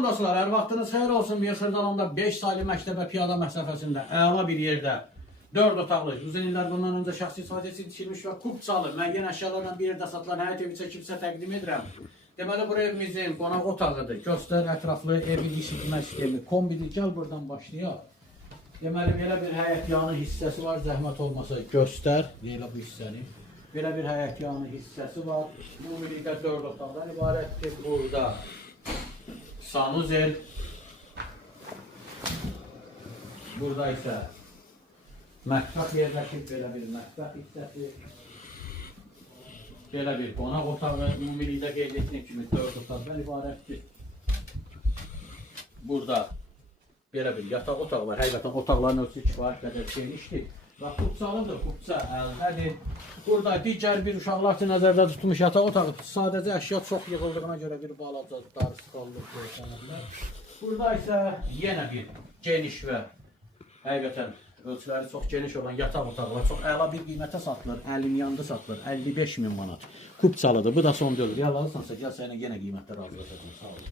Salam dostlar, hər vaxtınız xeyir olsun. Bir Xırdalanda 5 saylı məktəbə piyada məsafəsində əla bir yerdə 4 otaqlı, uzun illər bundan öncə şəxsi istifadəsi tikilmiş və kupçalı müəyyən əşyalarla bir yerdə satılan həyət evi çəkibsə təqdim edirəm. Deməli, bu evimizin qonaq otağıdır. Göstər ətraflı evin işitmə sistemi, kombidir. Gəl buradan başlayaq. Deməli, belə bir həyətyanı hissəsi var, zəhmət olmasa göstər. Belə bu hissəni. Belə bir həyətyanı hissəsi var. Ümumilikdə 4 otaqdan ibarətdir. Burada sanuzel. Burada isə mətbəx yerləşib, belə bir mətbəx hissəsi. Belə bir qonaq otağı, ümumilikdə qeyd etdiyim kimi 4 otaqdan ibarətdir. Burada belə bir yataq otağı var. Həqiqətən otaqların ölçüsü kifayət qədər genişdir. Və kupçalıdır, kupça əlbədir. Burada digər bir uşaqlar üçün nəzərdə tutulmuş yataq otağı. Sadəcə əşya çox yığıldığına görə bir balaca dar sıxıllıq görsənirlər. Burada isə yenə bir geniş və həqiqətən ölçüləri çox geniş olan yataq otağı var. Çox əla bir qiymətə satılır. 50 yanında satılır. 55.000 manat. Kupçalıdır. Bu da son dövr. Yalvarırsansa gəl sənə yenə qiymətlər razılaşacağım. Sağ olun.